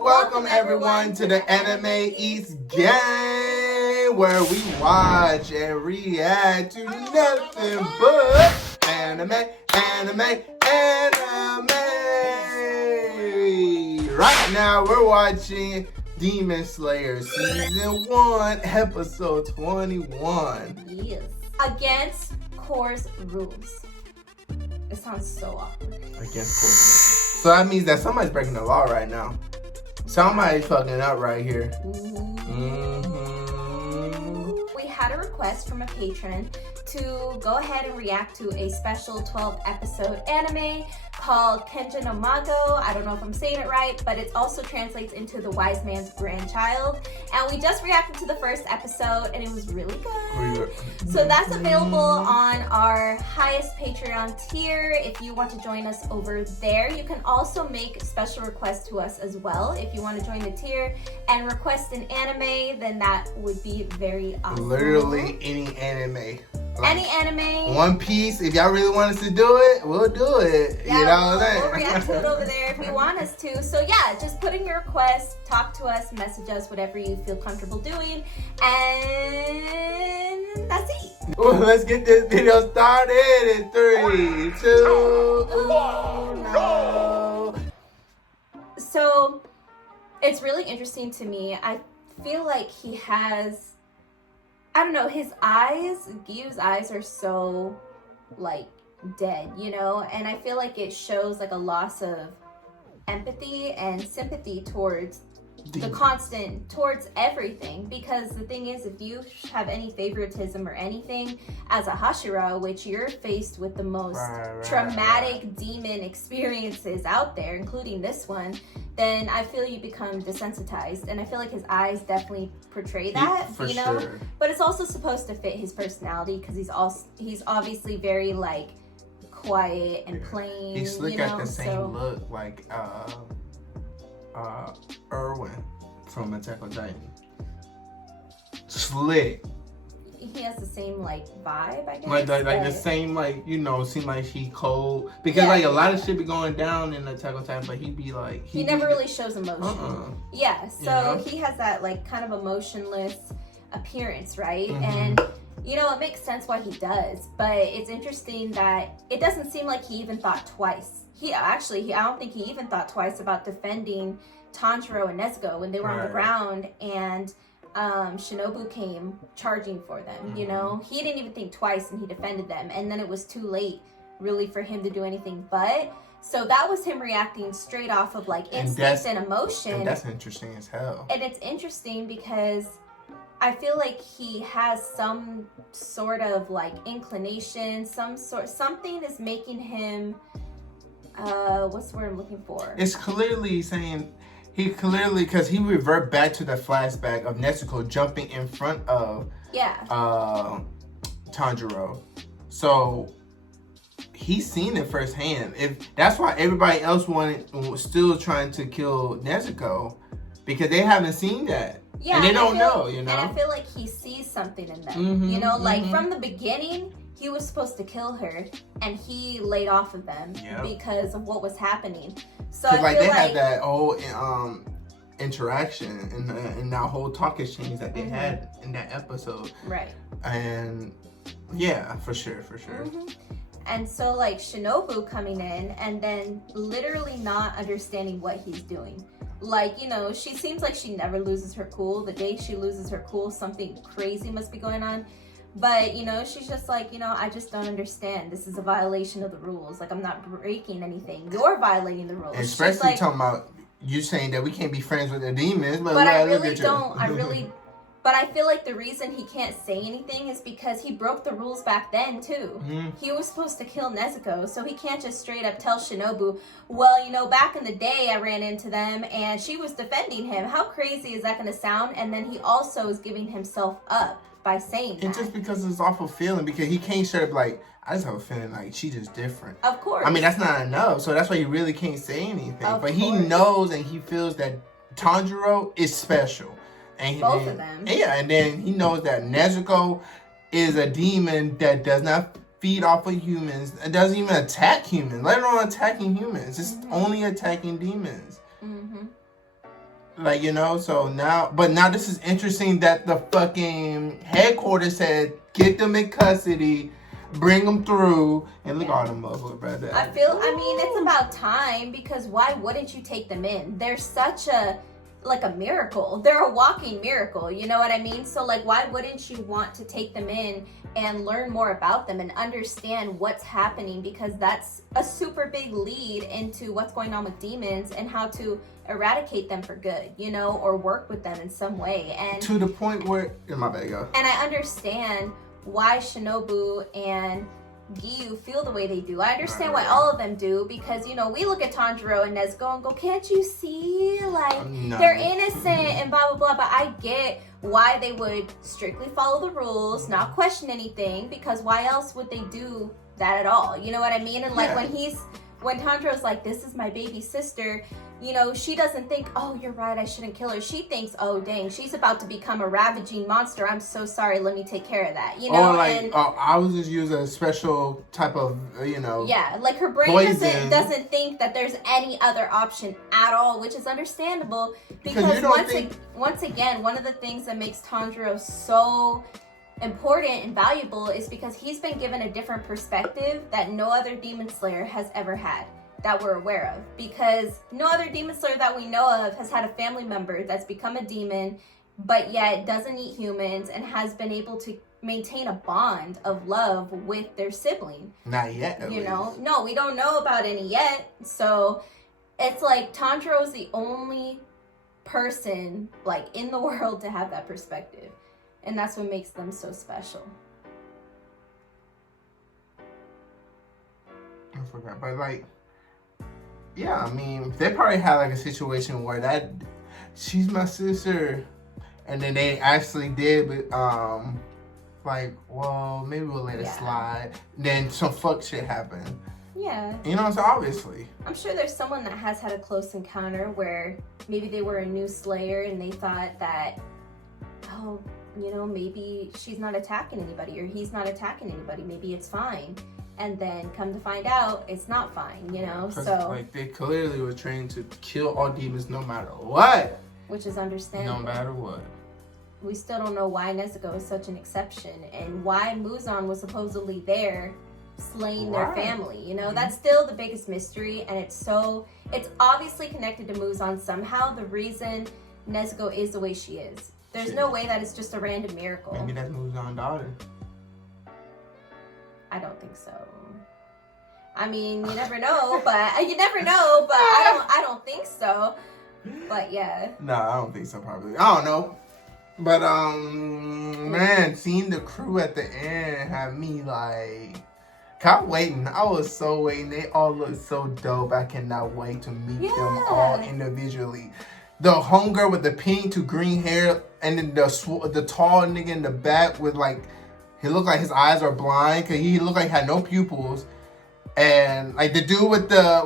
Welcome everyone to the Anime Eats Gang, where we watch and react to nothing but anime. Right now we're watching Demon Slayer Season 1, Episode 21. Yes. Against Core's rules. It sounds so awkward. Against Core's rules. So that means that somebody's breaking the law right now. Somebody's fucking up right here. We had a request from a patron to go ahead and react to a special 12-episode anime called Kenja no Mago. I don't know if I'm saying it right, but it also translates into the wise man's grandchild. And we just reacted to the first episode, and it was really good. So that's available on our highest Patreon tier. If you want to join us over there, you can also make special requests to us as well. If you want to join the tier and request an anime, then that would be very awesome. Literally any anime. Like any anime. One Piece. If y'all really want us to do it, we'll do it. Yeah, you know what I'm saying? We'll react to it over there if you want us to. So yeah, just put in your request, talk to us, message us, whatever you feel comfortable doing. And that's it. Well, let's get this video started in 3, 2, 1, go. So it's really interesting to me. I feel like he has, I don't know, his eyes, Giyu's eyes are so, like, dead, you know? And I feel like it shows, like, a loss of empathy and sympathy towards the constant, towards everything. Because the thing is, if you have any favoritism or anything as a Hashira, which you're faced with the most traumatic demon experiences out there, including this one, then I feel you become desensitized. And I feel like his eyes definitely portray that, you know? Sure. But it's also supposed to fit his personality because he's obviously very, like, quiet and plain. He slick at the same look like Erwin from Attack on Titan. Slick. He has the same, like, vibe, I guess. Like the same, like, you know, seem like he cold. Because, like, a lot of shit be going down in Attack on Titan, but he be, like... He never really shows emotion. Yeah, so you know? He has that, like, kind of emotionless appearance, right? And, you know, it makes sense why he does. But it's interesting that it doesn't seem like he even thought twice. I don't think he even thought twice about defending Tanjiro and Nezuko when they were on the ground and Shinobu came charging for them, you know? He didn't even think twice and he defended them. And then it was too late, really, for him to do anything but. So that was him reacting straight off of, like, instinct and emotion. And that's interesting as hell. And it's interesting because I feel like he has some sort of, like, inclination, something is making him... what's the word I'm looking for? It's clearly saying because he revert back to the flashback of Nezuko jumping in front of Tanjiro. So he's seen it firsthand. If that's why everybody else was still trying to kill Nezuko, because they haven't seen that. Yeah, and they don't know, you know. And I feel like he sees something in them. You know, like from the beginning, he was supposed to kill her, and he laid off of them because of what was happening. So I like feel they had that whole interaction and that whole talk exchange that they had in that episode. Right. And yeah, for sure. And so, like, Shinobu coming in and then literally not understanding what he's doing. Like, you know, she seems like she never loses her cool. The day she loses her cool, something crazy must be going on. But, you know, she's just like, you know, I just don't understand. This is a violation of the rules. Like, I'm not breaking anything. You're violating the rules. Especially talking about you saying that we can't be friends with the demons. But I really don't. But I feel like the reason he can't say anything is because he broke the rules back then, too. He was supposed to kill Nezuko, so he can't just straight up tell Shinobu, well, you know, back in the day I ran into them and she was defending him. How crazy is that going to sound? And then he also is giving himself up by saying that. And just because it's awful feeling, because he can't straight up like, I just have a feeling like she's just different. Of course. I mean, that's not enough, so that's why he really can't say anything. But he knows and he feels that Tanjiro is special. And both of them. Yeah, and then he knows that Nezuko is a demon that does not feed off of humans. It doesn't even attack humans, let alone attacking humans. It's only attacking demons. Like, you know, so now, but now this is interesting that the fucking headquarters said, get them in custody, bring them through, and look at all them motherfuckers, brother. I mean, it's about time, because why wouldn't you take them in? They're such a miracle. They're a walking miracle, you know what I mean? So, like, why wouldn't you want to take them in and learn more about them and understand what's happening? Because that's a super big lead into what's going on with demons and how to eradicate them for good, you know, or work with them in some way. And to the point where, my bad, go. And I understand why Shinobu and Giyu feel the way they do. I understand why all of them do, because, you know, we look at Tanjiro and Nezuko and go, can't you see? Like, they're innocent and blah, blah, blah. But I get why they would strictly follow the rules, not question anything, because why else would they do that at all? You know what I mean? And like when Tanjiro's like, this is my baby sister, you know, she doesn't think, oh, you're right, I shouldn't kill her. She thinks, oh, dang, she's about to become a ravaging monster. I'm so sorry. Let me take care of that. You know, I was just using a special type of, you know. Yeah, like her brain doesn't think that there's any other option at all, which is understandable, because once again, one of the things that makes Tanjiro so important and valuable is because he's been given a different perspective that no other Demon Slayer has ever had, that we're aware of, because no other Demon Slayer that we know of has had a family member that's become a demon, but yet doesn't eat humans and has been able to maintain a bond of love with their sibling. Not yet, at you least. know? No, we don't know about any yet. So it's like Tanjiro is the only person like in the world to have that perspective. And that's what makes them so special. I forgot, but like, yeah, I mean, they probably had like a situation where she's my sister, and then they actually did, but like, well, maybe we'll let it slide. Then some fuck shit happened. Yeah. You know, so obviously. I'm sure there's someone that has had a close encounter where maybe they were a new Slayer and they thought that, oh, you know, maybe she's not attacking anybody or he's not attacking anybody. Maybe it's fine. And then come to find out, it's not fine, you know? So, like, they clearly were trained to kill all demons no matter what. Which is understandable. No matter what. We still don't know why Nezuko is such an exception and why Muzan was supposedly there slaying their family. You know, that's still the biggest mystery, and it's obviously connected to Muzan somehow. The reason Nezuko is the way she is. There's no way that it's just a random miracle. Maybe that's Muzan's daughter. I don't think so. I mean, you never know, but I don't think so. But yeah. No, I don't think so. Probably. I don't know. But man, seeing the crew at the end had me like, I'm waiting. I was so waiting. They all look so dope. I cannot wait to meet them all individually. The homegirl with the pink to green hair, and then the tall nigga in the back with like, he looked like his eyes are blind because he looked like he had no pupils, and like the dude with the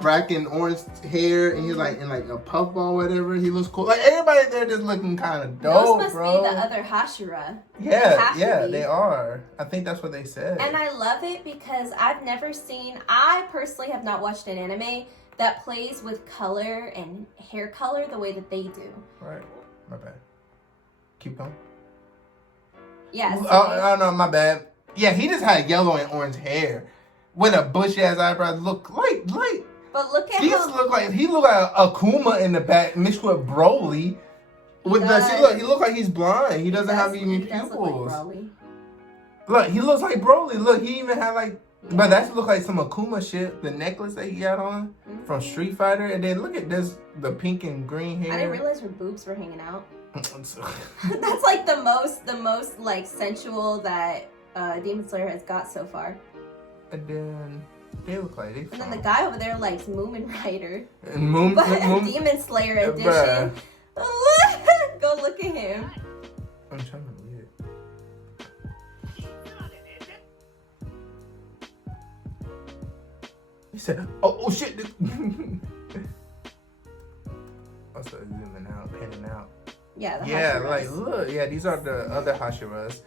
black and orange hair, and he's like in like a puff ball, whatever. He looks cool. Like everybody there just looking kind of dope, those must be the other Hashira. Yeah, they are. I think that's what they said. And I love it because I personally have not watched an anime that plays with color and hair color the way that they do. Right. My bad. Keep going. Yes. Oh, no, my bad. Yeah, he just had yellow and orange hair with a bushy ass eyebrows. Look like. But look at he looked like Akuma in the back mixed with Broly. He look like he's blind. He doesn't have even pupils. Look, he looks like Broly. Look, he even had like. But that look like some Akuma shit. The necklace that he got on from Street Fighter, and then look at this, the pink and green hair. I didn't realize her boobs were hanging out. That's like the most like sensual that Demon Slayer has got so far. And then they look like they. And then the guy over there likes Moomin Rider. And Demon Slayer edition. Go look at him. I'm trying to read it. He said, "Oh shit!" I started zooming out, panning out. Yeah, look, these are the other Hashiras.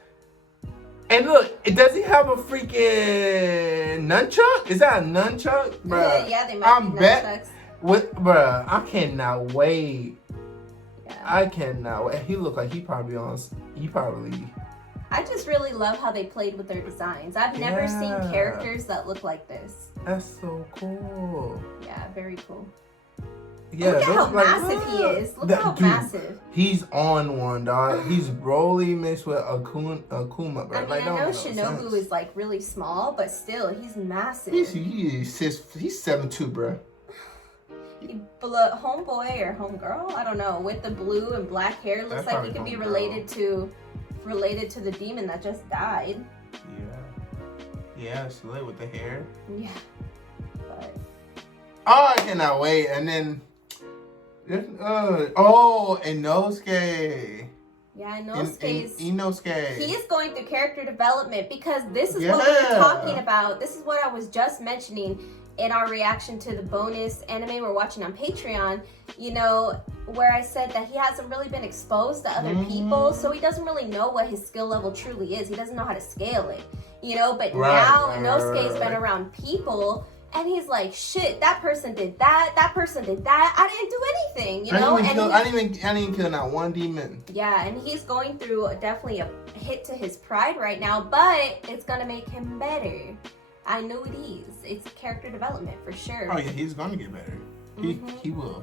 And look, does he have a freaking nunchuck? Is that a nunchuck? Bruh, yeah, they might be nunchucks. Bruh, I cannot wait. Yeah. I cannot wait. He look like he probably. I just really love how they played with their designs. I've never seen characters that look like this. That's so cool. Yeah, very cool. Yeah, look at how massive he is. Look how massive. He's on one, dog. He's Broly mixed with Akuma. I mean, I know Shinobu is like really small, but still, he's massive. He's 7'2", bro. Homeboy or homegirl, I don't know, with the blue and black hair, looks like he could be related to the demon that just died. Yeah, she lit with the hair. Yeah, but I cannot wait. And then, and Inosuke. Yeah, Inosuke's. Inosuke. He is going through character development because this is what we were talking about. This is what I was just mentioning in our reaction to the bonus anime we're watching on Patreon, you know, where I said that he hasn't really been exposed to other people, so he doesn't really know what his skill level truly is. He doesn't know how to scale it, you know, but now Inosuke's been around people, and he's like, shit, that person did that person did that, I didn't do anything, you know? I didn't kill not one demon. Yeah, and he's going through definitely a hit to his pride right now, but it's gonna make him better. I know it is. It's character development for sure. Oh yeah, he's gonna get better. He will.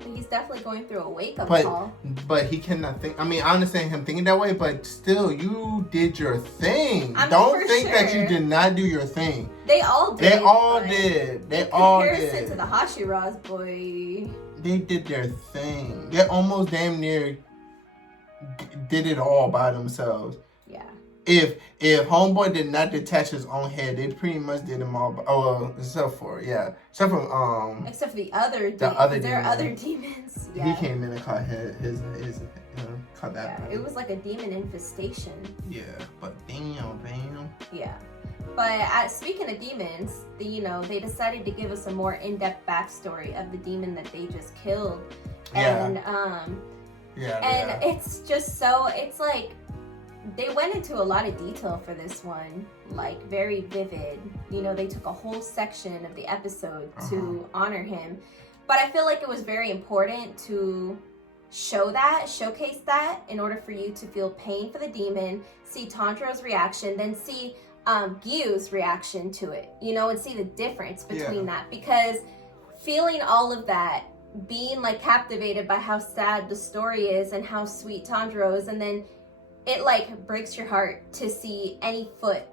But he's definitely going through a wake-up call. But he cannot think. I mean, I understand him thinking that way, but still, you did your thing. Don't think that you did not do your thing. They all did. They all did. They all did. In comparison to the Hashira's, boy. They did their thing. They almost damn near did it all by themselves. Yeah. If Homeboy did not detach his own head, they pretty much did them all. Except for the other demons. There are other demons. Yeah. He came in and caught his caught that. Yeah, it was like a demon infestation. Yeah, but damn. Yeah, but speaking of demons, they decided to give us a more in-depth backstory of the demon that they just killed, and it's just it's like. They went into a lot of detail for this one, like very vivid. They took a whole section of the episode to honor him. But I feel like it was very important to showcase that in order for you to feel pain for the demon, see Tanjiro's reaction, then see Giyu's reaction to it, and see the difference between that. Because feeling all of that, being like captivated by how sad the story is and how sweet Tanjiro is, and then it like breaks your heart to see any foot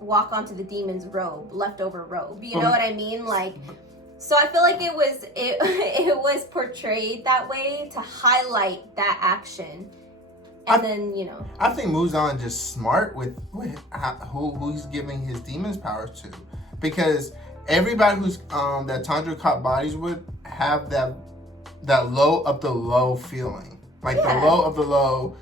walk onto the demon's leftover robe. You know what I mean? Like, so I feel like it was portrayed that way to highlight that action. And I think Muzan just smart with who he's giving his demons powers to, because everybody who's that Tanjiro caught bodies with have that low of the low feeling, like the low of the low.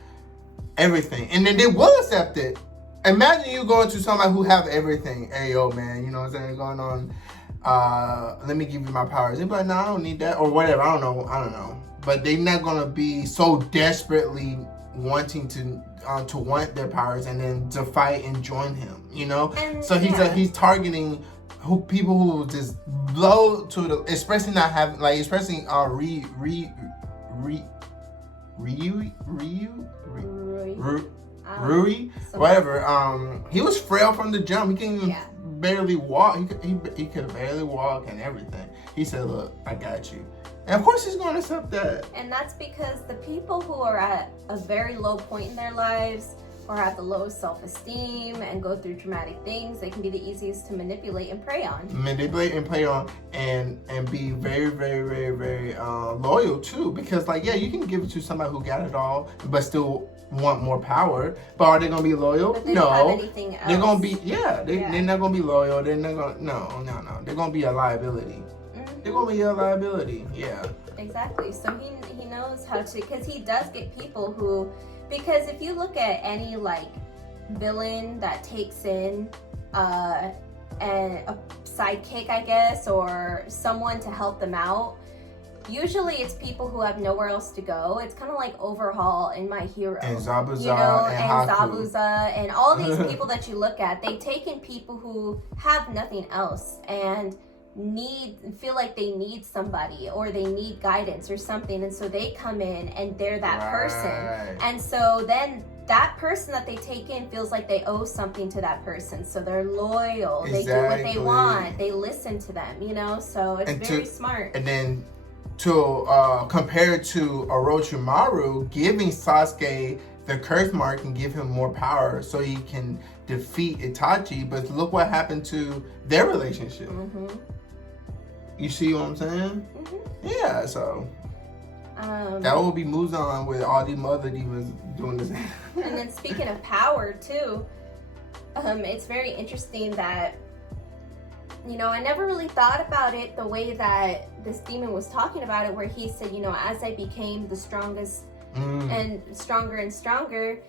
Everything, and then they will accept it. Imagine you going to somebody who have everything. Hey, yo, man, you know what I'm saying? Going on, let me give you my powers. They'd be like, no, I don't need that, or whatever. I don't know. But they're not gonna be so desperately wanting to want their powers and then to fight and join him. And, so he's targeting people who just blow to the, especially not having Rui, whatever. He was frail from the jump. He couldn't even barely walk. He could barely walk and everything. He said, "Look, I got you." And of course, he's going to accept that. And that's because the people who are at a very low point in their lives, or have the lowest self-esteem and go through traumatic things, they can be the easiest to manipulate and prey on. And be very, very, very, very loyal too. Because you can give it to somebody who got it all, but still want more power. But are they gonna be loyal? But they don't have anything else. They're gonna be they're not gonna be loyal. They're not gonna no. They're gonna be a liability. Mm-hmm. They're gonna be a liability. Yeah. Exactly. So he knows how to, because he does get people who. Because if you look at any villain that takes in a sidekick, I guess, or someone to help them out, usually it's people who have nowhere else to go. It's kind of like Overhaul in My Hero. And Zabuza and Zabuza and all these people that you look at, they take in people who have nothing else. And feel like they need somebody or they need guidance or something, and so they come in and they're that person, and so then that person that they take in feels like they owe something to that person, so they're loyal. They do what they want. They listen to them, you know. So it's very smart. And then to compare it to Orochimaru, giving Sasuke the curse mark and give him more power so he can defeat Itachi. But look what happened to their relationship. Mm-hmm. You see what I'm saying? Mm-hmm. Yeah. So. That will be Muzan with all these mother divas doing this. And then speaking of power too, it's very interesting that, you know, I never really thought about it the way that this demon was talking about it, where he said, you know, as I became the strongest and stronger,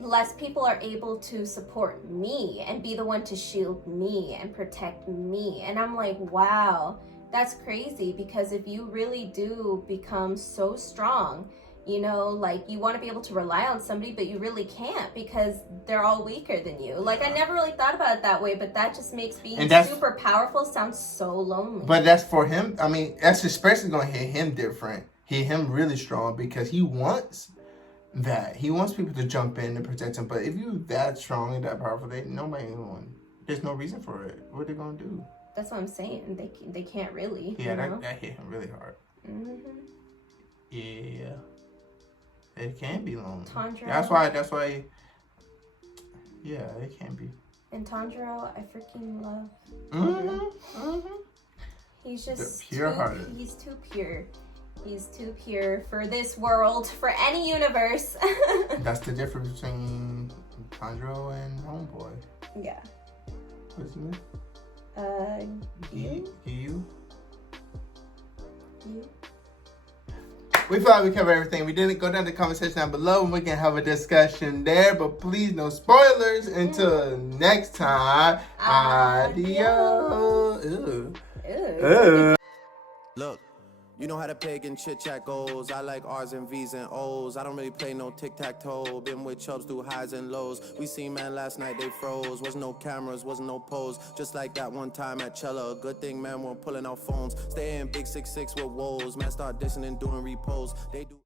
less people are able to support me and be the one to shield me and protect me. And I'm like, wow. That's crazy, because if you really do become so strong, you know, like you want to be able to rely on somebody, but you really can't because they're all weaker than you. Like I never really thought about it that way, but that just makes being super powerful sound so lonely. But that's for him. I mean, that's especially going to hit him different. Hit him really strong because he wants that. He wants people to jump in and protect him. But if you're that strong and that powerful, there's no reason for it. What are they going to do? That's what I'm saying. They can't really. Yeah, that hit him really hard. Mm-hmm. Yeah, it can be lonely. Tanjiro. That's why. Yeah, it can be. And Tanjiro, I freaking love. Mm-hmm. Mm-hmm. He's just pure-hearted. He's too pure. He's too pure for this world, for any universe. That's the difference between Tanjiro and Homeboy. Yeah. What's his name? Giyu? We thought we covered everything. We didn't go down to the comment section down below and we can have a discussion there. But please, no spoilers. Until next time. Adios. Look. You know how the pagan chit-chat goes. I like R's and V's and O's. I don't really play no tic-tac-toe. Been with chubs through highs and lows. We seen man last night, they froze. Wasn't no cameras, wasn't no pose. Just like that one time at Cella. Good thing, man, we're pulling out phones. Stay in big 6'6" with woes. Man, start dissing and doing repos. They do.